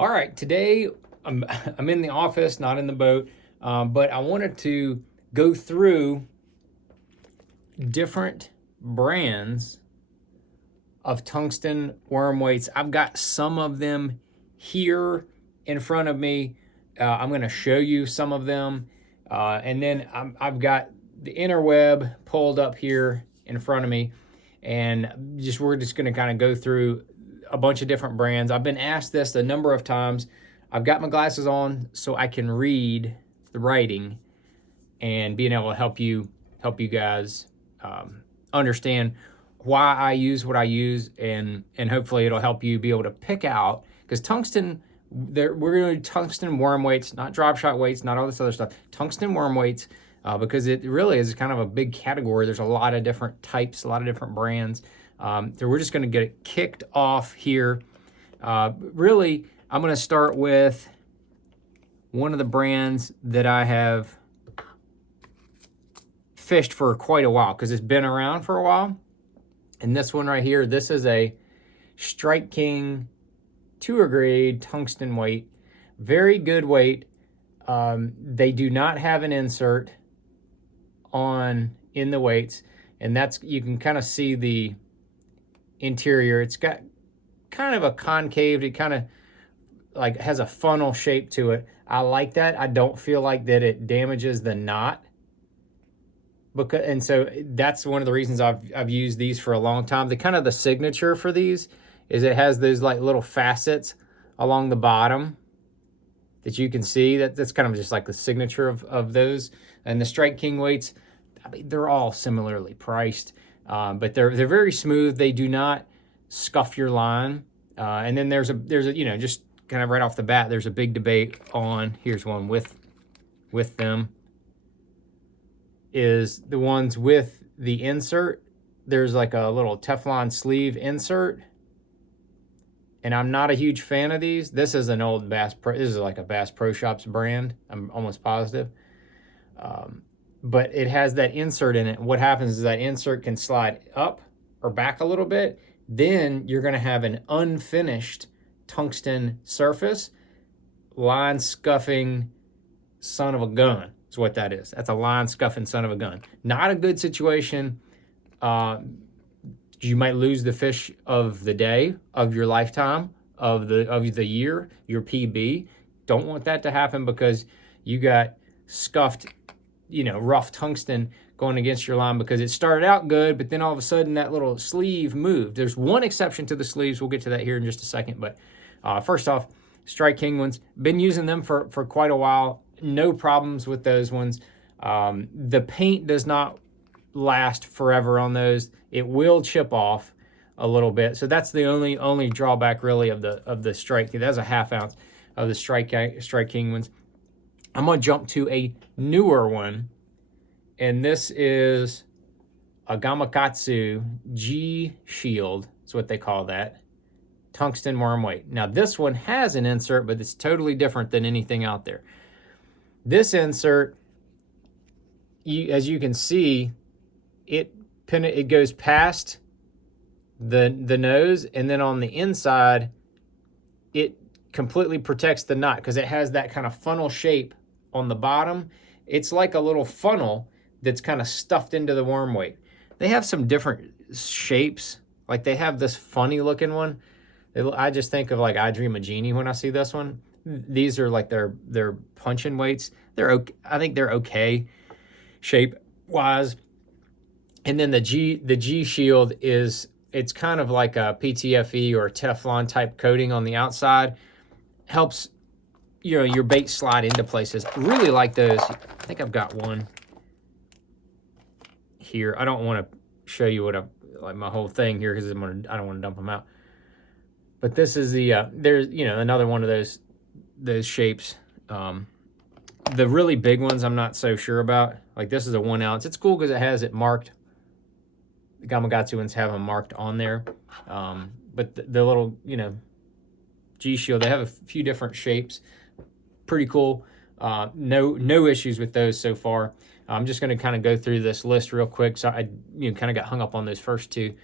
All right, today I'm in the office, not in the boat, but I wanted to go through different brands of tungsten worm weights. I've got some of them here in front of me. I'm going to show you some of them, and then I've got the interweb pulled up here in front of me, and we're just going to kind of go through a bunch of different brands. I've been asked this a number of times. I've got my glasses on so I can read the writing and being able to help you guys understand why I use what I use, and hopefully it'll help you be able to pick out, because tungsten, we're going to do tungsten worm weights, not drop shot weights, not all this other stuff. Tungsten worm weights, because it really is kind of a big category. There's a lot of different types, a lot of different brands. So we're just going to get it kicked off here. Really, I'm going to start with one of the brands that I have fished for quite a while, because it's been around for a while. And this one right here, this is a Strike King tour grade tungsten weight. Very good weight. They do not have an insert in the weights, and you can kind of see the interior. It's got kind of a concave, it kind of like has a funnel shape to it. I like that. I don't feel like that it damages the knot, and so that's one of the reasons I've used these for a long time. The signature for these is it has those like little facets along the bottom that you can see. That's kind of just like the signature of those. And the Strike King weights, I mean, they're all similarly priced, but they're very smooth. They do not scuff your line. And then there's a just kind of right off the bat, there's a big debate on, here's one with them, is the ones with the insert. There's like a little Teflon sleeve insert, and I'm not a huge fan of these. This is an old this is like a Bass Pro Shops brand, I'm almost positive. But it has that insert in it. What happens is that insert can slide up or back a little bit. Then you're going to have an unfinished tungsten surface. Line scuffing son of a gun is what that is. That's a line scuffing son of a gun. Not a good situation. You might lose the fish of the day, of your lifetime, of the year, your PB. Don't want that to happen, because you got scuffed, rough tungsten going against your line, because it started out good, but then all of a sudden that little sleeve moved. There's one exception to the sleeves. We'll get to that here in just a second. But first off, Strike King ones, been using them for quite a while. No problems with those ones. The paint does not last forever on those. It will chip off a little bit. So that's the only drawback really of the Strike King. That's a half ounce of the Strike King ones. I'm going to jump to a newer one, and this is a Gamakatsu G Shield. That's what they call that. Tungsten worm weight. Now this one has an insert, but it's totally different than anything out there. This insert, as you can see, it goes past the nose, and then on the inside, it completely protects the knot, because it has that kind of funnel shape on the bottom. It's like a little funnel that's kind of stuffed into the worm weight. They have some different shapes. Like they have this funny looking one. I just think of like I Dream of Jeannie when I see this one. These are like their punching weights. I think they're okay shape wise. And then the G Shield it's kind of like a PTFE or Teflon type coating on the outside. Helps your bait slide into places. I really like those. I think I've got one here. I don't want to show you like my whole thing here, because I don't want to dump them out. But this is there's another one of those shapes. The really big ones I'm not so sure about. Like this is a 1 ounce. It's cool because it has it marked. The Gamakatsu ones have them marked on there. But the little G Shield, they have a few different shapes. Pretty cool. No issues with those so far. I'm just going to kind of go through this list real quick. So I kind of got hung up on those first two.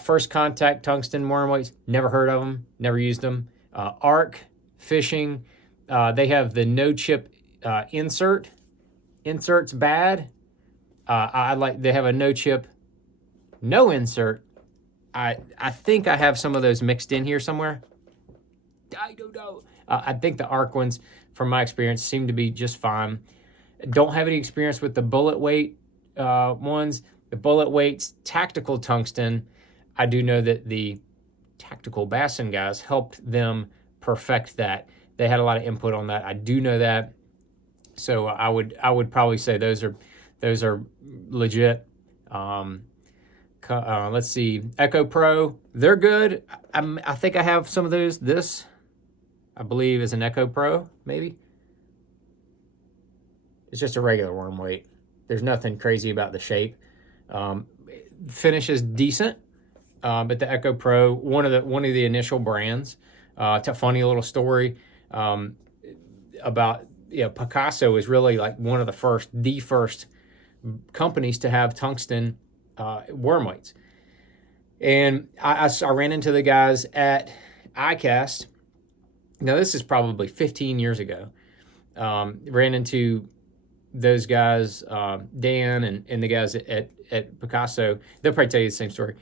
First Contact tungsten worm weights. Never heard of them. Never used them. Arc Fishing, they have the no chip insert. Insert's bad. I like, they have a no chip, no insert. I think I have some of those mixed in here somewhere. I don't know. I think the Arc ones, from my experience, seem to be just fine. Don't have any experience with the bullet weight ones. The bullet weights, tactical tungsten. I do know that the tactical bassin guys helped them perfect that. They had a lot of input on that. I do know that. So I would probably say those are legit. Let's see, Echo Pro, they're good. I think I have some of those. This, I believe, is an Echo Pro, maybe. It's just a regular worm weight. There's nothing crazy about the shape. Finish is decent, but the Echo Pro, one of the initial brands. It's a funny little story about, Picasso is really like one of the first companies to have tungsten worm weights. And I ran into the guys at ICAST. Now, this is probably 15 years ago. Ran into those guys, Dan and the guys at Picasso. They'll probably tell you the same story.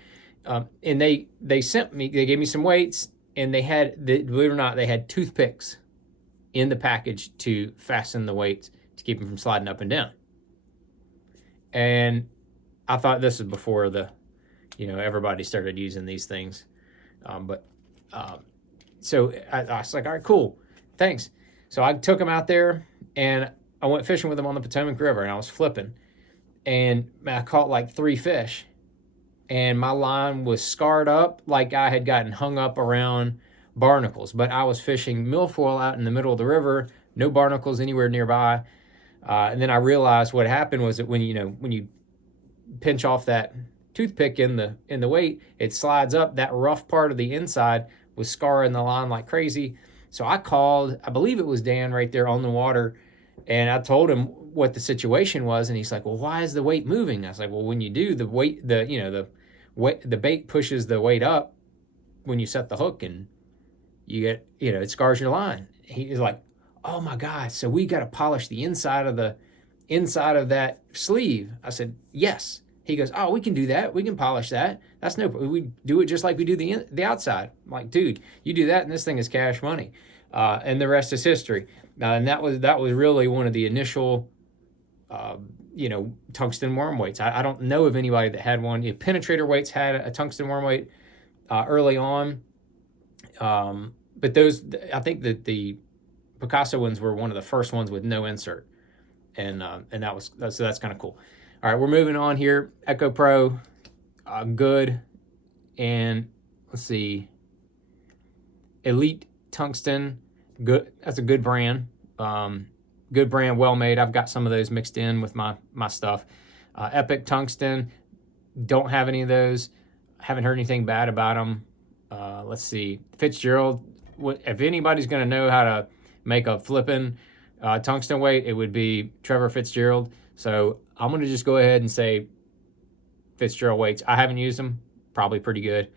And they gave me some weights, and believe it or not, they had toothpicks in the package to fasten the weights to keep them from sliding up and down. And I thought this was before everybody started using these things. So I was like, all right, cool, thanks. So I took them out there, and I went fishing with them on the Potomac River, and I was flipping. And I caught like 3 fish. And my line was scarred up like I had gotten hung up around barnacles. But I was fishing milfoil out in the middle of the river, no barnacles anywhere nearby. And then I realized what happened was that when you pinch off that toothpick in the weight, it slides up. That rough part of the inside was scarring the line like crazy. So I called, I believe it was Dan right there on the water, and I told him what the situation was, and he's like, well, why is the weight moving? I was like, well, when you do, the bait pushes the weight up when you set the hook, and you get, it scars your line. He's like, oh my God, so we got to polish the inside of that sleeve. I said, yes. He goes, oh, we can do that. We can polish that. That's no problem. We do it just like we do the outside. I'm like, dude, you do that and this thing is cash money. And the rest is history. And that was really one of the initial, tungsten worm weights. I don't know of anybody that had one. Penetrator weights had a tungsten worm weight early on. But those, I think that the Picasso ones were one of the first ones with no insert. And that's kind of cool. All right, we're moving on here. Echo Pro, good. And let's see, Elite Tungsten, good. That's a good brand. Good brand, well made. I've got some of those mixed in with my stuff. Epic Tungsten, don't have any of those. Haven't heard anything bad about them. Let's see, Fitzgerald. If anybody's going to know how to make a flipping tungsten weight, it would be Trevor Fitzgerald. So I'm going to just go ahead and say Fitzgerald weights. I haven't used them. Probably pretty good.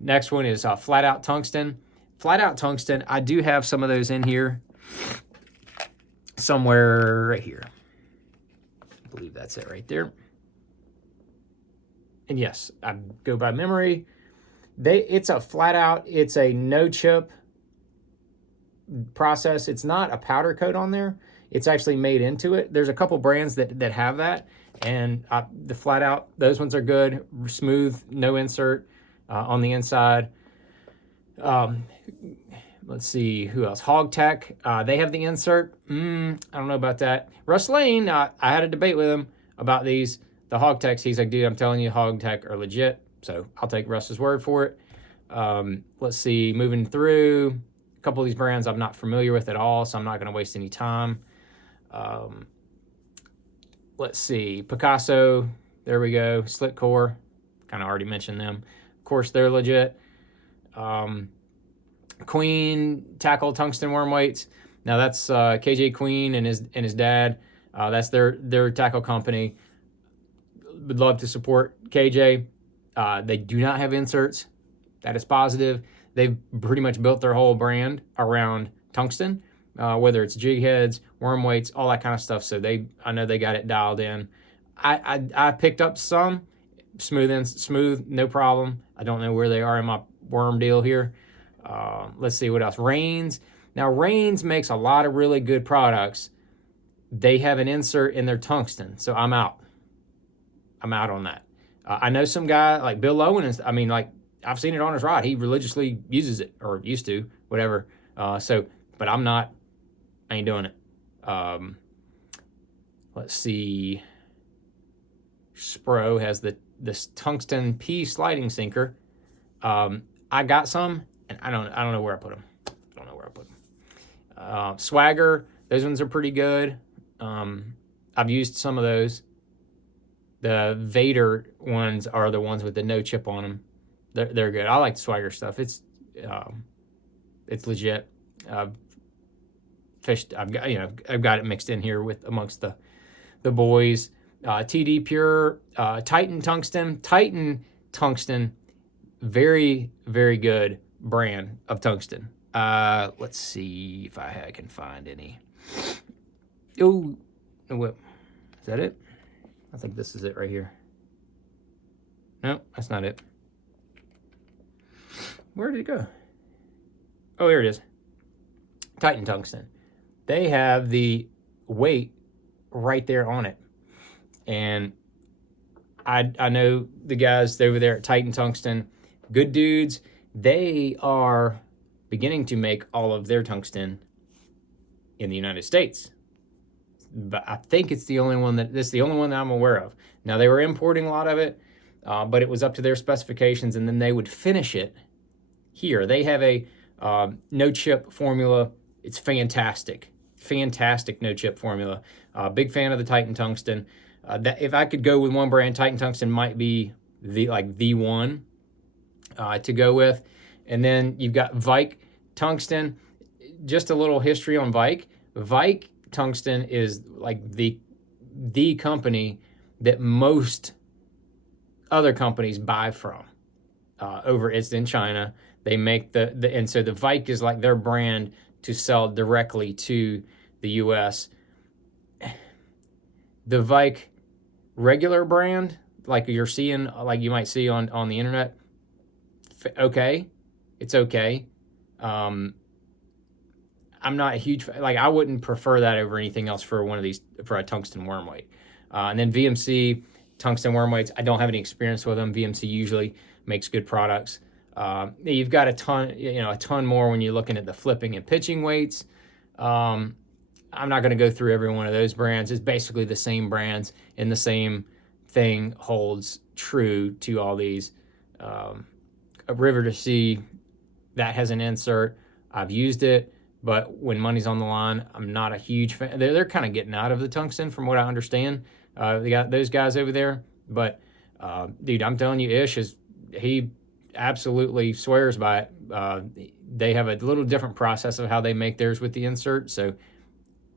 Next one is Flat Out Tungsten. Flat Out Tungsten, I do have some of those in here. Somewhere right here. I believe that's it right there. And yes, I go by memory. It's a flat out, it's a no chip process. It's not a powder coat on there. It's actually made into it. There's a couple brands that have that, and the flat out, those ones are good, smooth, no insert on the inside. Let's see, who else? Hog Tech, they have the insert. I don't know about that. Russ Lane, I had a debate with him about these, the Hog Techs. He's like, dude, I'm telling you, Hog Tech are legit. So I'll take Russ's word for it. Let's see, moving through, a couple of these brands I'm not familiar with at all, so I'm not going to waste any time. Let's see, Picasso, there we go. Slit Core, kind of already mentioned them. Of course, they're legit. Queen Tackle Tungsten Worm Weights. Now that's KJ Queen and his dad. That's their tackle company. Would love to support KJ. They do not have inserts. That is positive. they've pretty much built their whole brand around tungsten, whether it's jig heads, worm weights, all that kind of stuff. So I know they got it dialed in. I picked up some smooth, no problem. I don't know where they are in my worm deal here. Let's see what else. Rains. Now, Rains makes a lot of really good products. They have an insert in their tungsten, so I'm out. I'm out on that. I know some guy like Bill Owen is. I mean, like I've seen it on his rod. He religiously uses it, or used to, whatever. But I'm not. I ain't doing it. Let's see. Spro has this tungsten P sliding sinker. I got some, and I don't know where I put them. Swagger, those ones are pretty good. I've used some of those. The Vader ones are the ones with the no chip on them. They're good. I like the Swagger stuff. It's legit. I've got it mixed in here with amongst the boys. TD Pure, Titan Tungsten, very, very good brand of tungsten. Let's see if I can find any. Oh, what? Is that it? I think this is it right here. No, that's not it. Where did it go? Oh, here it is. Titan Tungsten. They have the weight right there on it. And I know the guys over there at Titan Tungsten, good dudes. They are beginning to make all of their tungsten in the United States. But I think this is the only one that I'm aware of. Now, they were importing a lot of it, but it was up to their specifications, and then they would finish it here. They have a no-chip formula. It's fantastic. Fantastic no-chip formula. Big fan of the Titan Tungsten. That if I could go with one brand, Titan Tungsten might be the one to go with. And then you've got Vike Tungsten. Just a little history on Vike. Vike Tungsten is like the company that most other companies buy from. It's in China. They make and so the Vike is like their brand to sell directly to the U.S. The Vike regular brand, like you're seeing, like you might see on the internet, okay, it's okay. I'm not a huge like I wouldn't prefer that over anything else for one of these for a tungsten worm weight. And then VMC tungsten worm weights, I don't have any experience with them. VMC usually makes good products. You've got a ton more when you're looking at the flipping and pitching weights. I'm not going to go through every one of those brands. It's basically the same brands, and the same thing holds true to all these. A River to Sea, that has an insert. I've used it, but when money's on the line, I'm not a huge fan. They're kind of getting out of the tungsten, from what I understand. They got those guys over there, but dude, I'm telling you, he absolutely swears by it. They have a little different process of how they make theirs with the insert, so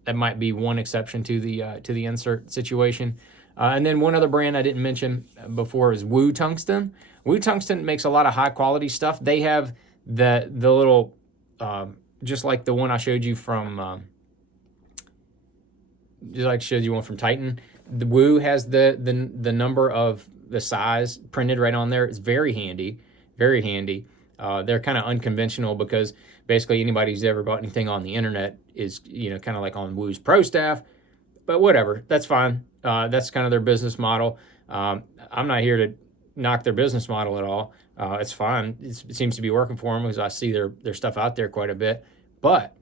that might be one exception to the insert situation. And then one other brand I didn't mention before is Wu Tungsten. Wu Tungsten makes a lot of high quality stuff. They have the little just like the one I showed you from one from Titan. The Wu has the number of the size printed right on there. It's very handy, very handy. They're kind of unconventional because basically anybody who's ever bought anything on the internet is kind of like on Wu's Pro Staff, but whatever, that's fine. That's kind of their business model. I'm not here to knock their business model at all. It's fine. It seems to be working for them because I see their stuff out there quite a bit. But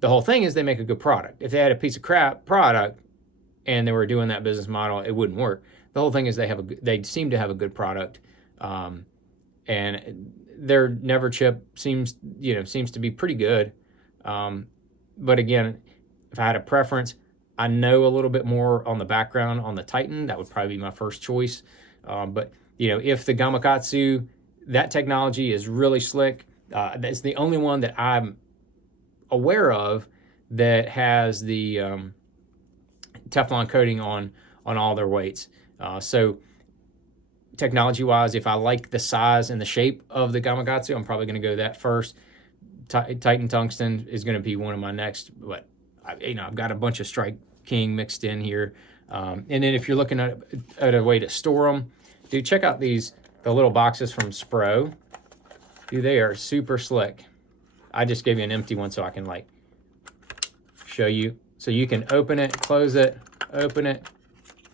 the whole thing is they make a good product. If they had a piece of crap product and they were doing that business model, it wouldn't work. The whole thing is they seem to have a good product, and their Never Chip seems to be pretty good. But again, if I had a preference, I know a little bit more on the background on the Titan. That would probably be my first choice. But if the Gamakatsu, that technology is really slick. That's the only one that I'm aware of that has the Teflon coating on all their weights. So technology-wise, if I like the size and the shape of the Gamakatsu, I'm probably going to go that first. Titan Tungsten is going to be one of my next, but I've got a bunch of Strike King mixed in here. And then if you're looking at a way to store them, dude, check out the little boxes from Spro. Dude, they are super slick. I just gave you an empty one so I can like show you. So you can open it, close it, open it,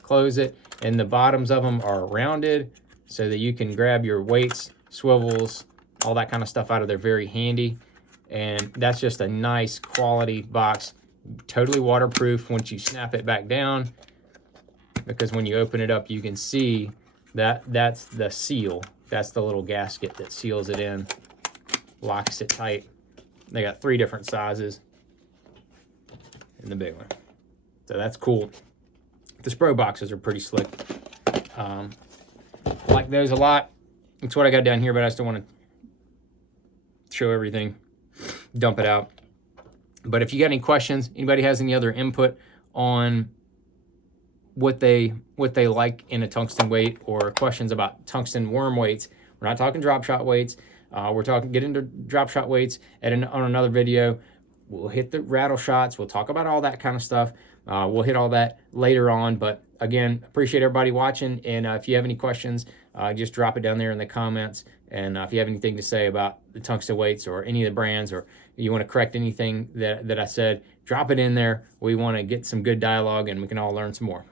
close it, and the bottoms of them are rounded so that you can grab your weights, swivels, all that kind of stuff out of there. Very handy. And that's just a nice quality box. Totally waterproof once you snap it back down, because when you open it up, you can see that that's the seal. That's the little gasket that seals it in, locks it tight. They got 3 different sizes in the big one. So that's cool. The Spro boxes are pretty slick. I like those a lot. That's what I got down here, but I still want to show everything, dump it out. But if you got any questions, anybody has any other input on what they like in a tungsten weight, or questions about tungsten worm weights, we're not talking drop shot weights. We're talking get into drop shot weights on another video. We'll hit the rattle shots. We'll talk about all that kind of stuff. We'll hit all that later on. But again, appreciate everybody watching. And if you have any questions, just drop it down there in the comments. And if you have anything to say about the tungsten weights or any of the brands, or you want to correct anything that I said, drop it in there. We want to get some good dialogue, and we can all learn some more.